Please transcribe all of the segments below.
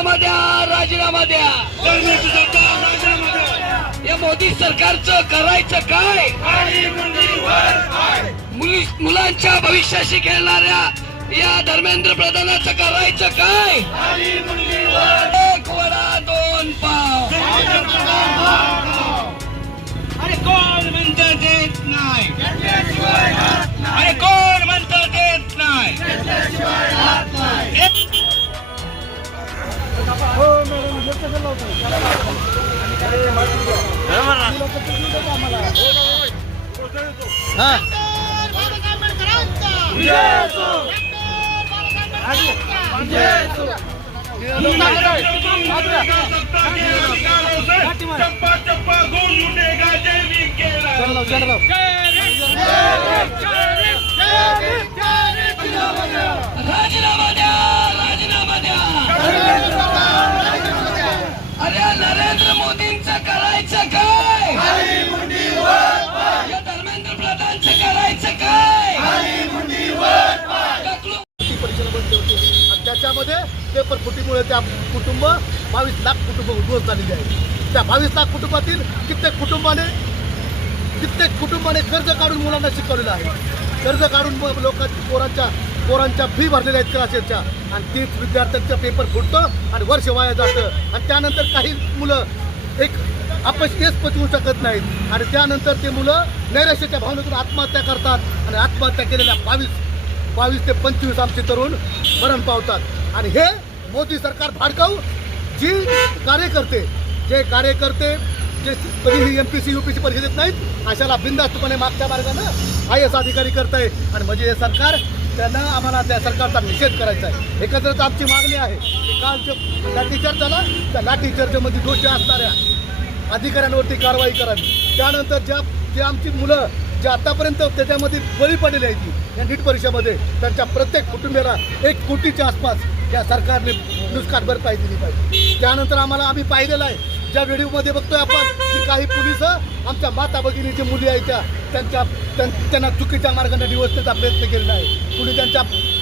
राजीनामा द्या, राजीनामा द्या. या मोदी सरकारचं करायचं काय? मुलांच्या भविष्याशी खेळणाऱ्या या धर्मेंद्र प्रधानाचं करायचं काय? एक वडा दोन पाव. अरे कोण म्हणतं देत नाही? अरे कोण म्हणतं देत नाही? चप्पा चप्पा गूंज उठेगा जय भीम के राजीनामा द्या, राजीनामा द्या. अरे नरेंद्र मोदींचं करायचं काय? या धर्मेंद्र प्रधानचं करायचं काय? आणि त्याच्यामध्ये पेपर फुटीमुळे त्या कुटुंब 22 लाख कुटुंब उद्ध्वस्त झालेली आहे. त्या 22 लाख कुटुंबातील कित्येक कुटुंबाने कर्ज काढून मुलांना शिकवलेलं आहे. कर्ज काढून लोकांच्या पोरांच्या फी भरलेल्या आहेत क्लासेसच्या, आणि तीच विद्यार्थ्यांचा पेपर फुटतो आणि वर्ष वाया जातं. आणि त्यानंतर काही मुलं एक अपयश पचवू शकत नाहीत आणि त्यानंतर ते मुलं नैराश्याच्या भावनेतून आत्महत्या करतात. आणि आत्महत्या केलेल्या 22 ते 25 आमचे तरुण मरण पावतात. आणि हे मोदी सरकार भाडकाऊ जे कार्यकर्ते जे कधीही MPC UPC परीक्षा देत नाहीत अशाला बिनधास्तपणे मागच्या मार्गानं IAS अधिकारी करत आहे. आणि म्हणजे हे सरकार त्यांना आम्हाला त्या सरकारचा निषेध करायचा आहे. एकत्रच आमची मागणी आहे की काल लाठीचार्ज झाला त्या लाठीचार्जमध्ये दोषी असणाऱ्या अधिकाऱ्यांवरती कारवाई करावी. त्यानंतर जे आमची मुलं जे आतापर्यंत त्याच्यामध्ये बळी पडलेली आहेत या नीट परीक्षेमध्ये त्यांच्या प्रत्येक कुटुंबियाला 1 कोटीच्या आसपास या सरकारने नुकसान भरपाई दिली पाहिजे. त्यानंतर आम्ही पाहिलेलं आहे ज्या व्हिडिओमध्ये बघतोय आपण की काही पोलिस आमच्या माता भगिनीची मुली आहेत त्यांना चुकीच्या मार्गाने डिवचण्याचा प्रयत्न केलेला आहे.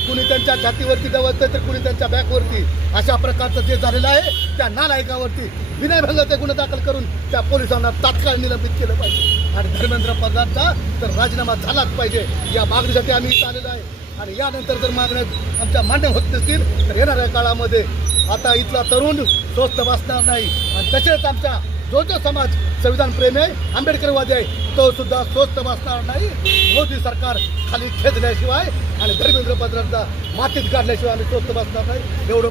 कुणी त्यांच्या छातीवरती दवडतंय तर कुणी त्यांच्या बॅकवरती. अशा प्रकारचं जे झालेलं आहे त्या नालायकावरती विनयभंगाचे गुन्हे दाखल करून त्या पोलिसांना तात्काळ निलंबित केलं पाहिजे. आणि धर्मेंद्र प्रधानचा तर राजीनामा झालाच पाहिजे या मागणीसाठी आम्ही इथं आलेलो आहे. आणि यानंतर जर मागण्या आमच्या मान्य होत नसतील तर येणाऱ्या काळामध्ये आता इथला तरुण स्वस्थ बसणार नाही. आणि तसेच आमचा जो समाज संविधान प्रेमी आहे, आंबेडकरवादी आहे, तो सुद्धा स्वस्थ बसणार नाही. मोदी सरकार खाली खेचल्याशिवाय आणि धर्मेंद्र प्रधानचा मातीत काढल्याशिवाय आम्ही स्वस्थ बसणार नाही. एवढं